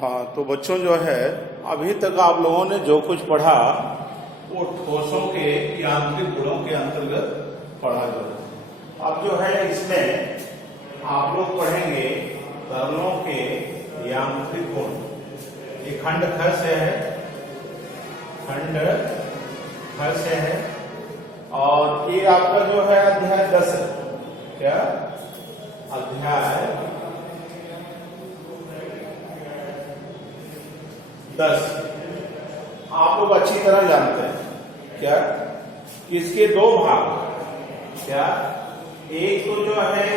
हाँ, तो बच्चों जो है अभी तक आप लोगों ने जो कुछ पढ़ा वो ठोसों के यांत्रिक गुणों के अंतर्गत पढ़ा जो है। अब जो है इसमें आप लोग पढ़ेंगे तरलों के यांत्रिक गुण। ये खंड ख से है, खंड ख से है और ये आपका जो है अध्याय 10 है। क्या अध्याय 10 आप लोग अच्छी तरह जानते हैं क्या कि इसके दो भाग। क्या एक तो जो है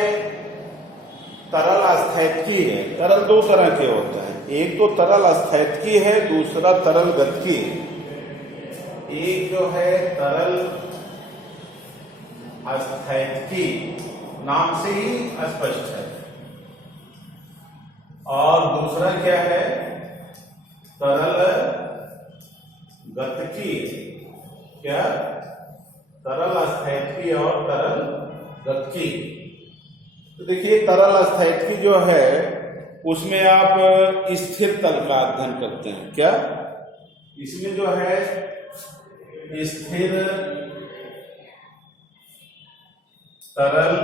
तरल अस्थैतिकी है। तरल दो तरह के होते हैं, एक तो तरल अस्थैतिकी है, दूसरा तरल गतिकी है। एक जो है तरल अस्थैतिकी नाम से ही स्पष्ट है और दूसरा क्या है तरल गतिकी। क्या तरल अस्थैतिकी और तरल गतिकी। तो देखिए तरल अस्थैतिकी जो है उसमें आप स्थिर तल का अध्ययन करते हैं। क्या इसमें जो है स्थिर तरल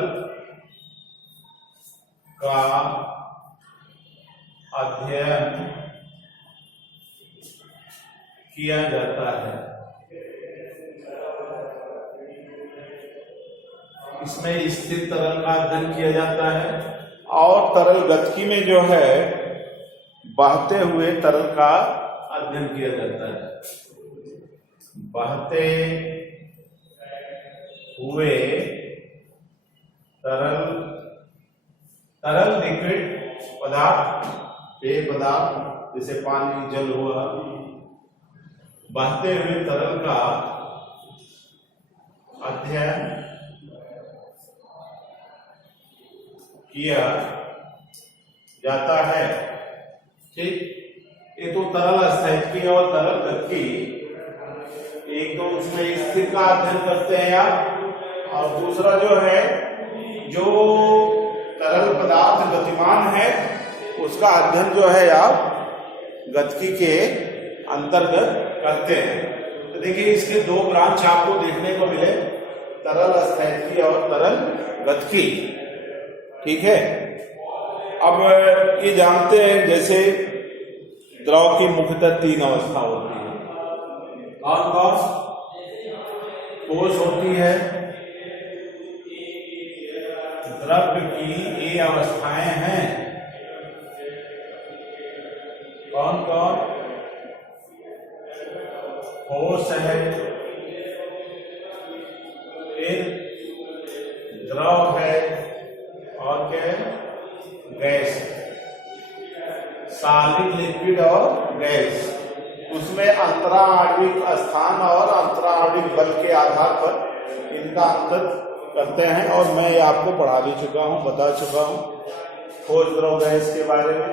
का अध्ययन किया जाता है। इसमें स्थिर तरल का अध्ययन किया जाता है और तरल गतिकी में जो है बहते हुए तरल का अध्ययन किया जाता है। बहते हुए तरल लिक्विड पदार्थ, पेय पदार्थ जैसे पानी जल हुआ, बहते हुए तरल का अध्ययन किया जाता है। ठीक, ये तो तरल अस्थैतिकी और तरल गतिकी। एक तो उसमें स्थिर का अध्ययन करते हैं आप और दूसरा जो है जो तरल पदार्थ गतिमान है उसका अध्ययन जो है आप गतिकी के अंतर्गत करते हैं। तो देखिए इसके दो ब्रांच आपको देखने को मिले, तरल अस्थैतिकी और तरल गतिकी। ठीक है, अब ये जानते हैं जैसे द्रव की मुख्यतः 3 अवस्था होती है। कौन कौन? ठोस होती है, द्रव की ये अवस्थाएं हैं। कौन कौन? ठोस है, फिर द्रव है और क्या? गैस, सॉलिड, लिक्विड और गैस। उसमें अंतराणविक स्थान और अंतराणविक बल के आधार पर इनका अंतर करते हैं और मैं ये आपको पढ़ा भी चुका हूं, बता चुका हूं ठोस द्रव गैस के बारे में।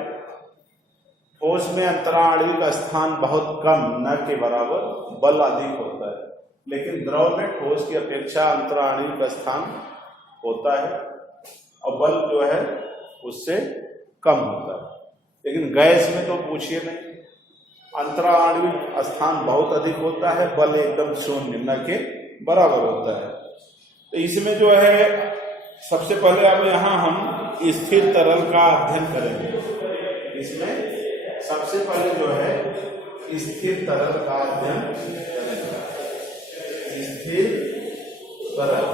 ठोस में अंतराणविक स्थान बहुत कम न के बराबर, बल अधिक होता है, लेकिन द्रव में ठोस की अपेक्षा अंतराणविक स्थान होता है और बल जो है उससे कम होता है। लेकिन गैस में तो पूछिए नहीं, अंतराणविक स्थान बहुत अधिक होता है, बल एकदम शून्य न के बराबर होता है। तो इसमें जो है सबसे पहले अब यहाँ हम स्थिर तरल का अध्ययन करेंगे। इसमें सबसे पहले जो है स्थिर तरल का अध्ययन करेंगे। स्थिर तरल,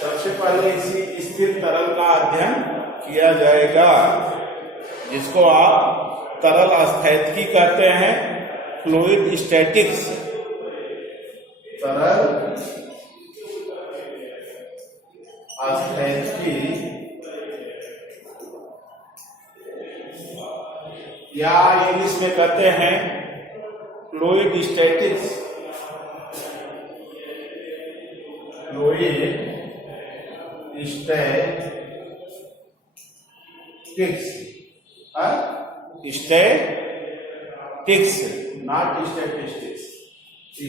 सबसे पहले इसी स्थिर तरल का अध्ययन किया जाएगा जिसको आप तरल अस्थैतिकी कहते हैं, फ्लूइड स्टैटिक्स। तरल अस्थैतिकी या इंग्लिश में कहते हैं fluid statics. Fluid statics, statics not statistics,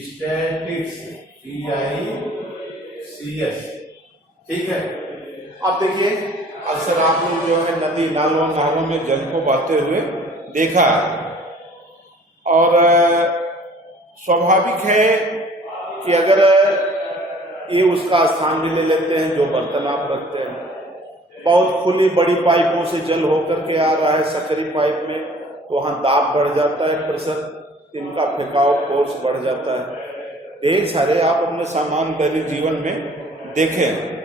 statics, TICS। ठीक है, अब देखिए अक्सर आप लोग जो है नदी नालों नहरों में जल को बहते हुए देखा है। और स्वाभाविक है कि अगर ये उसका स्थान भी ले लेते हैं जो बर्तन आप रखते हैं, बहुत खुली बड़ी पाइपों से जल होकर के आ रहा है सकरी पाइप में, तो वहां दाब बढ़ जाता है, प्रेशर इनका फेंकाव फोर्स बढ़ जाता है। ढेर सारे आप अपने सामान्य दैनिक जीवन में देखें।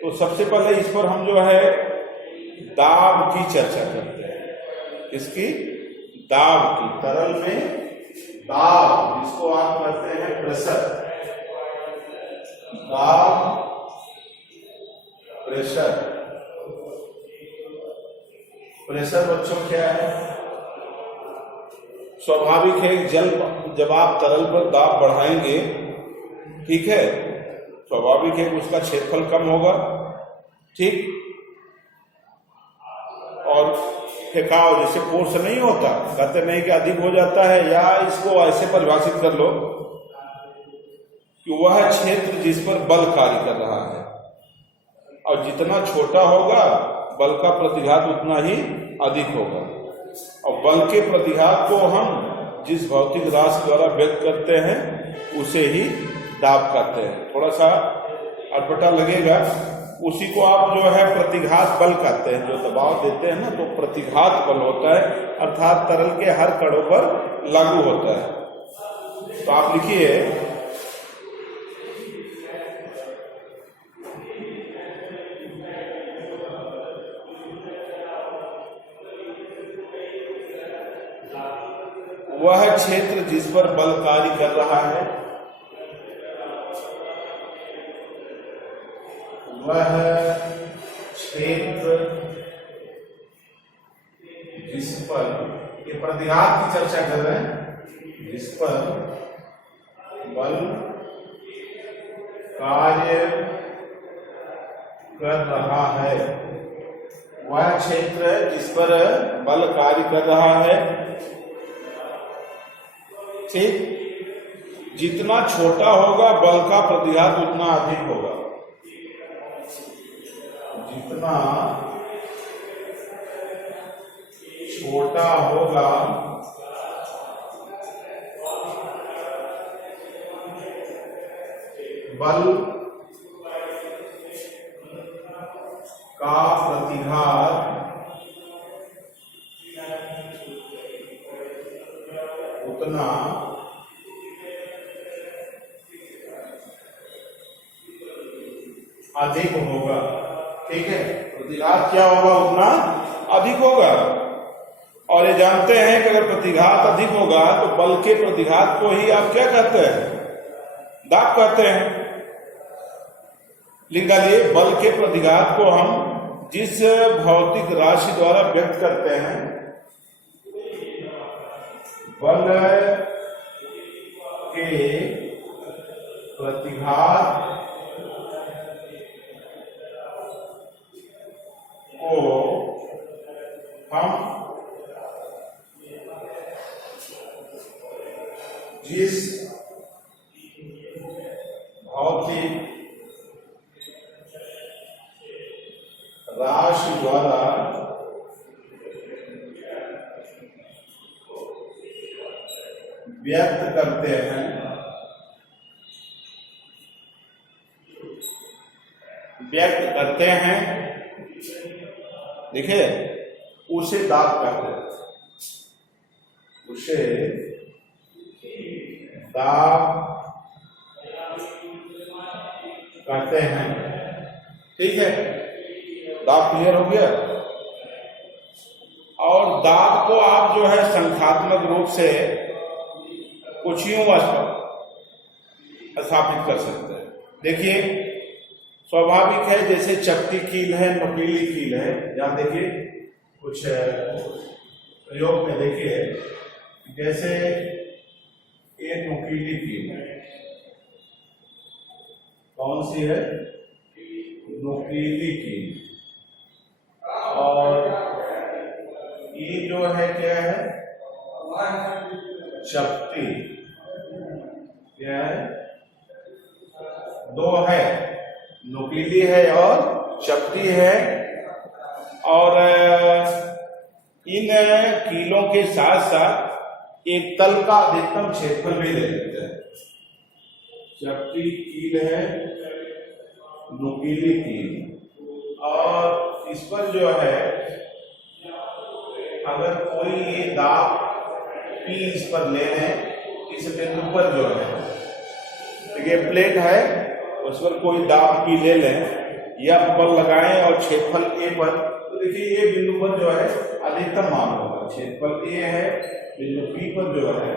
तो सबसे पहले इस पर हम जो है दाब की चर्चा करते हैं। इसकी दाब की, तरल में दाब, जिसको आप कहते हैं प्रेशर, दाब, प्रेशर। प्रेशर बच्चों क्या है? स्वाभाविक है जल, जब आप तरल पर दाब बढ़ाएंगे, ठीक है, स्वाभाविक है कि उसका क्षेत्रफल कम होगा, ठीक, और फेंकाव जैसे फोर्स नहीं होता, कहते नहीं कि अधिक हो जाता है, या इसको ऐसे परिभाषित कर लो कि वह क्षेत्र जिस पर बल कार्य कर रहा है, और जितना छोटा होगा बल का प्रतिघात उतना ही अधिक होगा। और बल के प्रतिघात को हम जिस भौतिक राशि द्वारा व्यक्त करते हैं उसे ही दाब कहते हैं। थोड़ा सा अटपटा लगेगा, उसी को आप जो है प्रतिघात बल कहते हैं। जो दबाव देते हैं ना, तो प्रतिघात बल होता है, अर्थात तरल के हर कणों पर लागू होता है। तो आप लिखिए वह क्षेत्र जिस पर बल कार्य कर रहा है, वह क्षेत्र जिस पर, ये प्रतिघात की चर्चा कर रहे हैं, जिस पर बल कार्य कर रहा है, वह क्षेत्र जिस पर बल कार्य कर रहा है, ठीक, जितना छोटा होगा बल का प्रतिघात उतना अधिक होगा। जितना छोटा होगा बल का प्रतिघात उतना अधिक होगा, ठीक है। प्रतिघात क्या होगा? उतना अधिक होगा। और ये जानते हैं कि अगर प्रतिघात अधिक होगा तो बल के प्रतिघात को ही आप क्या कहते हैं? दाब कहते हैं। लिख डालिए, बल के प्रतिघात को हम जिस भौतिक राशि द्वारा व्यक्त करते हैं, बल के प्रतिघात को हम जिस भौतिक राशि द्वारा व्यक्त करते हैं, देखिए, उसे दाब कहते हैं, उसे दाब कहते हैं, ठीक है। दाब क्लियर हो गया। और दाब को आप जो है संख्यात्मक रूप से कुछ यूं स्थापित कर सकते हैं। देखिए, स्वाभाविक है, जैसे चपटी कील है, नुकीली कील है, यहां देखिए कुछ प्रयोग में देखिए, जैसे ये नुकीली कील है, कौन सी है? नुकीली कील। और ये जो है क्या है? चपटी। क्या है? दो है, नुकीली है और चपटी है। और इन कीलों के साथ साथ एक तल का अधिकतम क्षेत्रफल भी ले लेते हैं। चपटी कील है, नुकीली कील, और इस पर जो है अगर कोई ये दाब P इस पर ले लें, इस बिंदु पर जो है ये प्लेट है, उस पर कोई दाब P ले लें या बल लगाएं और क्षेत्रफल A पर, तो देखिए ये बिंदु पर जो है अधिकतम मान होगा। क्षेत्रफल A है, बिंदु P पर जो है,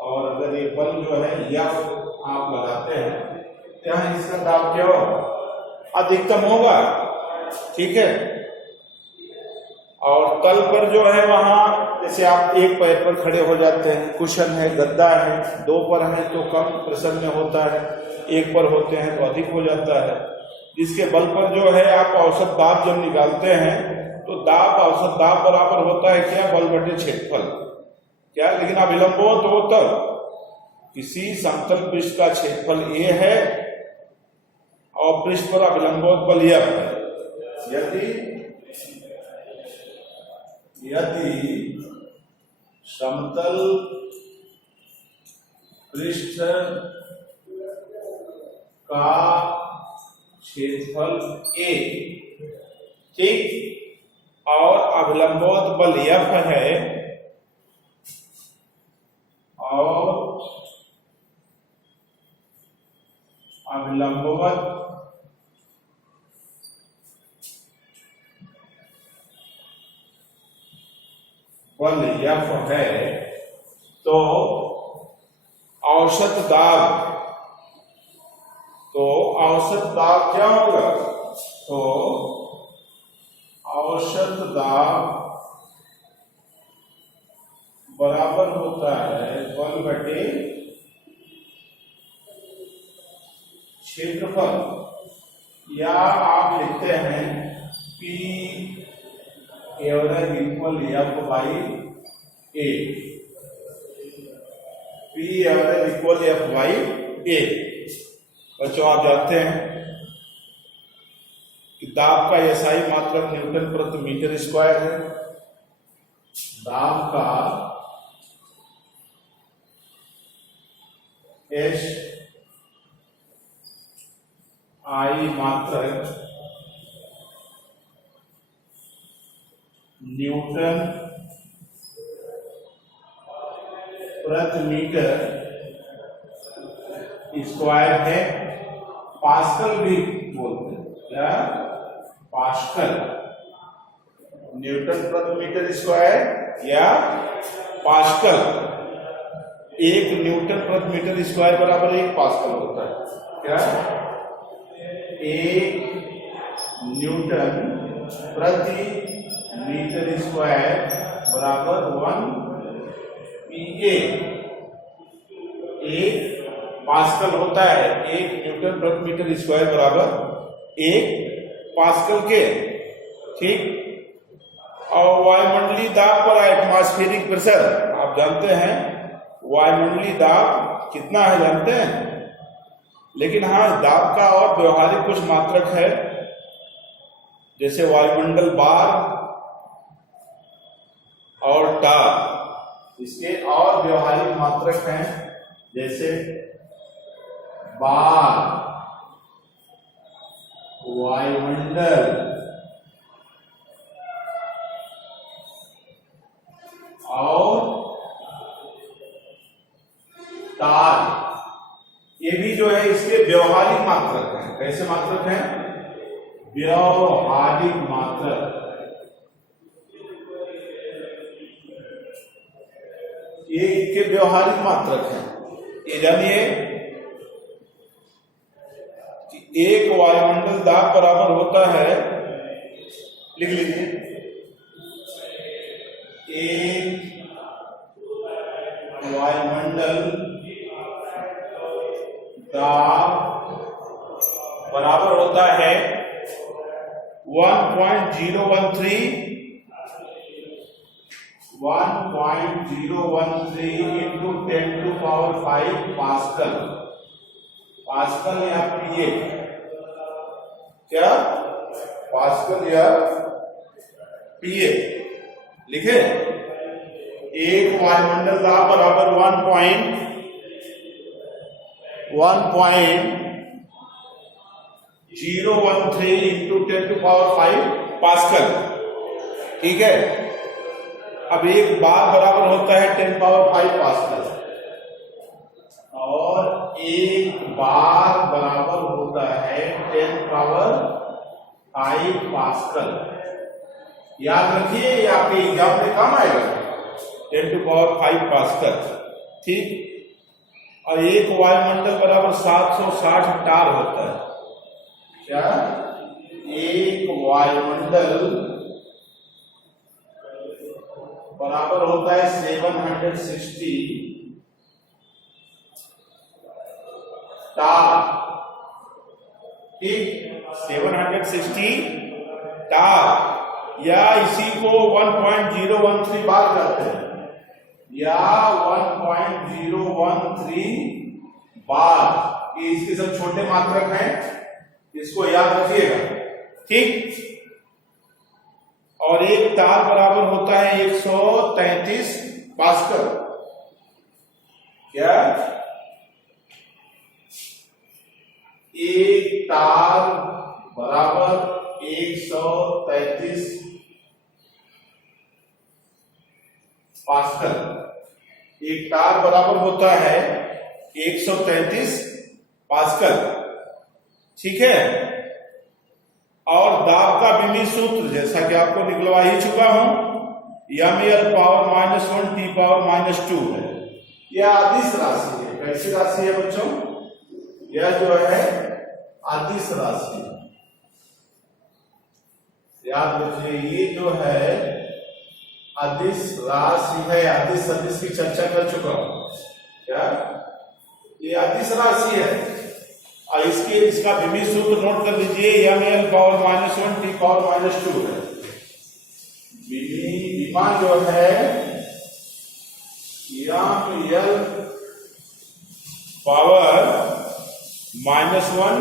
और अगर ये बल जो है या आप लगाते हैं, यहाँ इसका दाब क्या होगा? अधिकतम होगा। ठीक है। और तल पर जो है वहां जैसे आप एक पैर पर खड़े हो जाते हैं, कुशन है, गद्दा है, दो पर है तो कम प्रेशर में होता है, एक पर होते हैं तो अधिक हो जाता है। इसके बल पर जो है आप औसत दाब जब निकालते हैं तो दाब औसत दाब बराबर होता है क्या? बल बटे क्षेत्रफल। क्या? लेकिन अभिलंबोत हो तब किसी समतल पृष्ठ का क्षेत्रफल A है और पृष्ठ पर अभिलंबोत बल F है। यदि समतल पृष्ठ का क्षेत्रफल A, ठीक, और अभिलंबोत बल F है, और अभिलंबोत बल F है, तो औसत दाब क्या होगा? तो औसत दाब बराबर होता है बल बटे क्षेत्रफल, या आप लिखते हैं P average equal F by A। P average equal F by A। बच्चों आप जानते हैं कि दाब का SI मात्रक न्यूटन प्रति मीटर स्क्वायर है। दाब का SI मात्रक न्यूटन प्रति मीटर स्क्वायर है। पास्कल भी बोलते हैं, क्या? पास्कल, न्यूटन प्रति मीटर स्क्वायर या पास्कल। एक न्यूटन प्रति मीटर स्क्वायर बराबर एक पास्कल होता है। क्या? एक न्यूटन प्रति मीटर स्क्वायर बराबर 1 PA। एक पास्कल होता है, एक न्यूटन प्रति मीटर स्क्वायर बराबर एक पास्कल के, ठीक। और वायुमंडलीय दाब पर एटमॉस्फेरिक प्रेशर आप जानते हैं, वायुमंडलीय दाब कितना है जानते हैं? लेकिन हाँ, दाब का और व्यवहारिक कुछ मात्रक है, जैसे वायुमंडल बार और टार। इसके और व्यवहारिक मात्रक हैं, जैसे बार, वायुमंडल और तार। ये भी जो है इसके व्यवहारिक मात्रक हैं। कैसे मात्रक हैं? व्यवहारिक मात्रक। ये इनके व्यवहारिक मात्रक हैं। ये जानिए कि एक वायुमंडल दाब बराबर होता है, लिख लीजिए, एक वायुमंडल दाब बराबर होता है 1.013 into 10 to power 5 pascal. Pascal या PA, क्या? पास्कल या पीए लिखे। एक वायुमंडल दाब बराबर 1.013 इंटू 10⁵ पास्कल। ठीक है, अब एक बार बराबर होता है 10⁵ पास्कल और एक बार बराबर होता है 10⁵ पास्कल। याद रखिए, ये आपके एग्जाम में काम आएगा, 10⁵ पास्कल। ठीक, और एक वायुमंडल बराबर 760 टार होता है। क्या? एक वायुमंडल बराबर होता है 760 टार। ठीक, 760 टार, या इसी को 1.013 बार करते हैं, या 1.013 बार। ये इसके सब छोटे मात्रक हैं, इसको याद रखिएगा। ठीक, और एक तार बराबर होता है 133 पास्कल। क्या? एक तार बराबर 133 पास्कल। एक तार बराबर होता है 133 पास्कल। ठीक है, और दाब का बिंदु सूत्र जैसा कि आपको निकलवा ही चुका हूं, ml⁻⁻1 T⁻⁻2 है। यह अदिश राशि है। कैसी राशि है बच्चों? यह जो है अदिश राशि है। याद रखिए, ये जो है अदिश राशि है। अदिश सदिश की चर्चा कर चुका हूं। क्या? ये अदिश राशि है और इसका विभि सूत्र नोट कर लीजिए, ml⁻⁻1 T⁻⁻2 है। विभा जो है ml⁻⁻1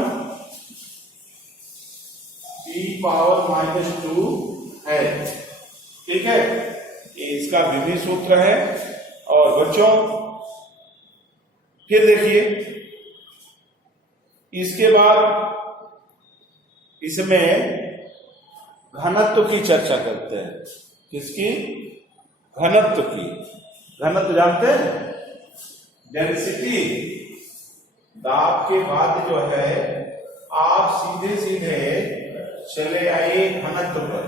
T⁻⁻2 है। ठीक है, ये इसका विभि सूत्र है। और बच्चों फिर देखिए, इसके बाद इसमें घनत्व की चर्चा करते हैं। किसकी? घनत्व की। घनत्व जानते हैं? डेंसिटी। दाब के बाद जो है आप सीधे सीधे चले आइए घनत्व पर।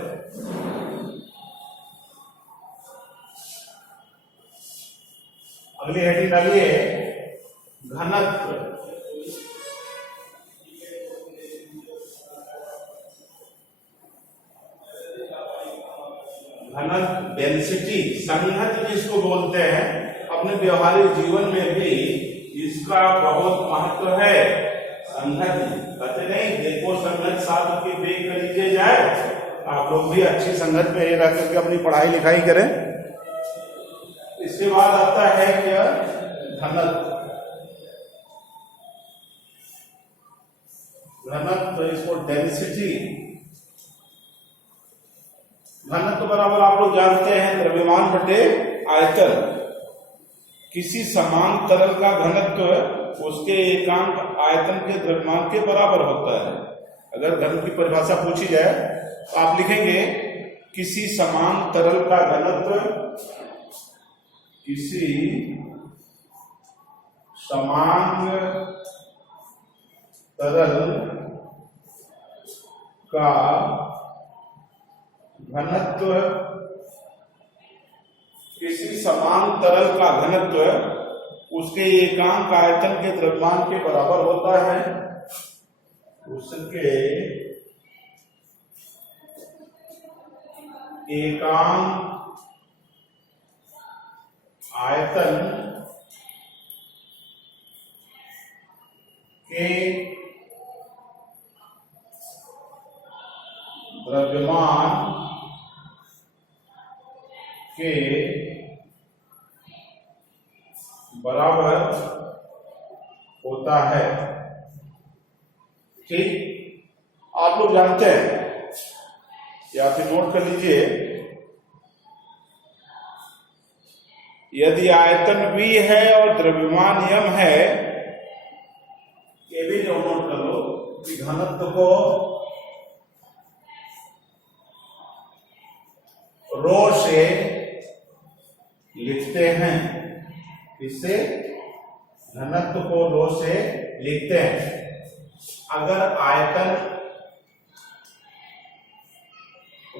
अगली हेडिंग डालिए घनत्व। घनत्व, डेंसिटी, संघनत्व जिसको बोलते हैं। अपने व्यवहारिक जीवन में भी इसका बहुत महत्व है। संघनत्व कहते नहीं, देखो संगत साथ की बेग कर लीजिए जाए। आप लोग भी अच्छी संगत में रह करके अपनी पढ़ाई लिखाई करें। इसके बाद आता है क्या? घनत्व। घनत्व इसको डेंसिटी। घनत्व बराबर आप लोग जानते हैं द्रव्यमान बटे आयतन। किसी समान तरल का घनत्व उसके एकांक आयतन के द्रव्यमान के बराबर होता है। अगर घनत्व की परिभाषा पूछी जाए तो आप लिखेंगे किसी समान तरल का घनत्व, किसी समान तरल का घनत्व, किसी समान तरल का घनत्व उसके एकांक आयतन के द्रव्यमान के बराबर होता है। उसके एकांक आयतन के द्रव्यमान के बराबर होता है। ठीक, आप लोग जानते हैं या फिर नोट कर लीजिए, यदि आयतन V है और द्रव्यमान m है, ये भी जो नोट कर लो कि घनत्व को रो से लिखते हैं। इससे घनत्व को रो से लिखते हैं। अगर आयतन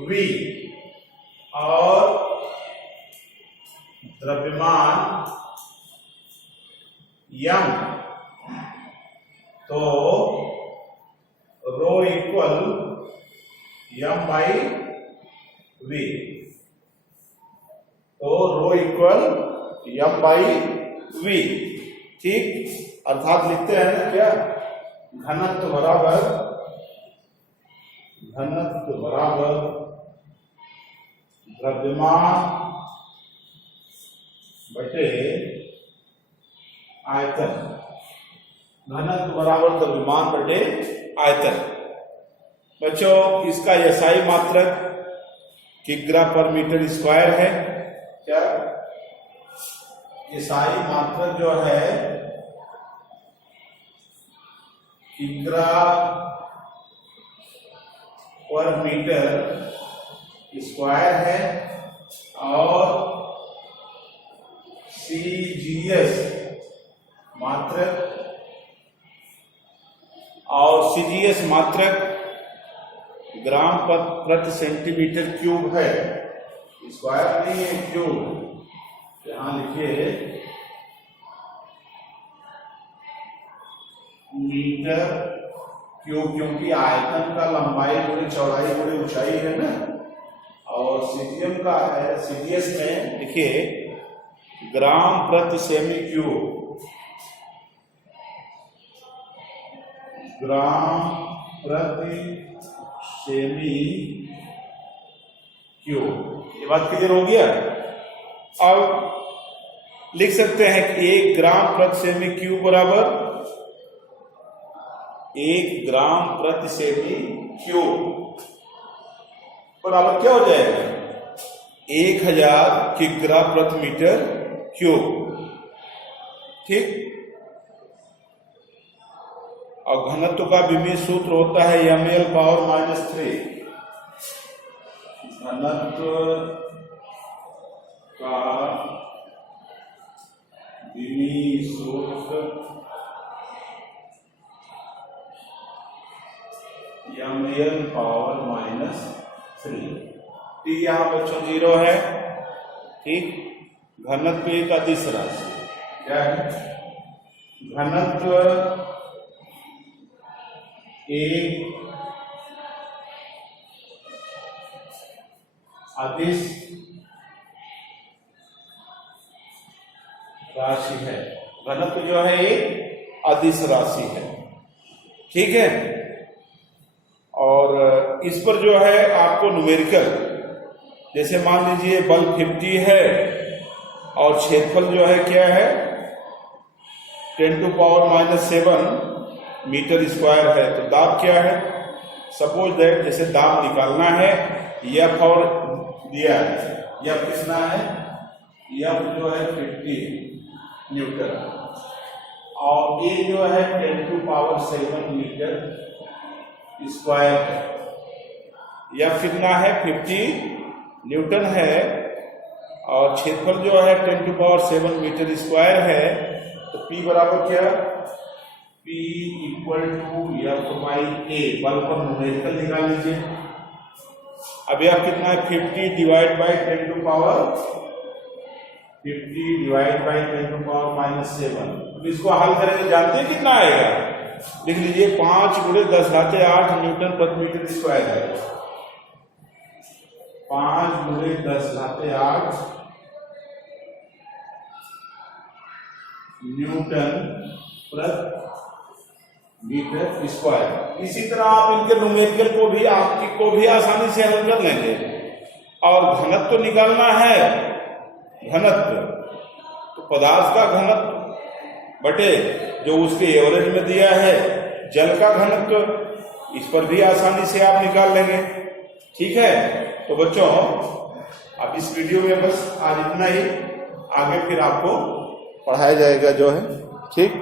V और द्रव्यमान m, तो rho equal m by V, तो rho equal m by V। ठीक, अर्थात लिखते हैं ना क्या, घनत्व बराबर द्रव्यमान बटे आयतन, घनत्व बराबर द्रव्यमान बटे आयतन। बच्चों, इसका एसआई मात्रक किग्रा पर मीटर स्क्वायर है। क्या एसआई मात्रक जो है किग्रा पर मीटर स्क्वायर है, और सीजीएस मात्रक ग्राम प्रति सेंटीमीटर क्यूब है। स्क्वायर नहीं है, क्यूब। यहां लिखिए मीटर क्यूब, क्योंकि आयतन का लंबाई गुणे चौड़ाई गुणे ऊंचाई है ना, और सीजीएम का है, सीजीएस में लिखिए ग्राम प्रति सेमी क्यूब, ग्राम प्रति सेमी क्यूब। ये बात क्लियर हो गया। अब लिख सकते हैं कि 1 ग्राम प्रति सेमी क्यूब बराबर 1 ग्राम प्रति सेमी क्यूब बराबर क्या हो जाएगा, 1000 किग्रा प्रति मीटर क्यूब। ठीक, और घनत्व का विमीय सूत्र होता है ml पावर -3। घनत्व का विमीय सूत्र ml पावर -3। t यहां बच्चों 0 है। ठीक, घनत्व एक अदिश राशि। क्या है, घनत्व एक अदिश राशि है। घनत्व जो है एक अदिश राशि है। ठीक है, और इस पर जो है आपको न्यूमेरिकल, जैसे मान लीजिए बल 50 है और क्षेत्रफल जो है क्या है 10⁻⁻7 मीटर स्क्वायर है, तो दाब क्या है, सपोज दैट जैसे दाब निकालना है, एफ और दिया है, एफ कितना है, एफ जो है 50 न्यूटन, और ए जो है 10⁻7 मीटर स्क्वायर है। एफ कितना है 50 न्यूटन है, और क्षेत्रफल जो है 10⁻7 मीटर स्क्वायर है। तो P बराबर क्या, P equal to F by A. बल पर न्यूमेरिकल निकाल लीजिए। अब यह कितना है 50 डिवाइड बाई 10⁻7। इसको हल करेंगे, जानते हैं कितना आएगा, लिख लीजिए 5 × 10⁸ न्यूटन प्रति मीटर स्क्वायर है। 5 × 10⁸ न्यूटन प्रति मीटर स्क्वायर। इसी तरह आप इनके न्यूमेरिकल को भी आसानी से हल कर लेंगे। और घनत्व निकालना है, घनत्व तो पदार्थ का घनत्व बटे जो उसके एवरेज में दिया है जल का घनत्व, इस पर भी आसानी से आप निकाल लेंगे। ठीक है, तो बच्चों अब इस वीडियो में बस आज इतना ही, आगे फिर आपको पढ़ाया जाएगा जो है, ठीक।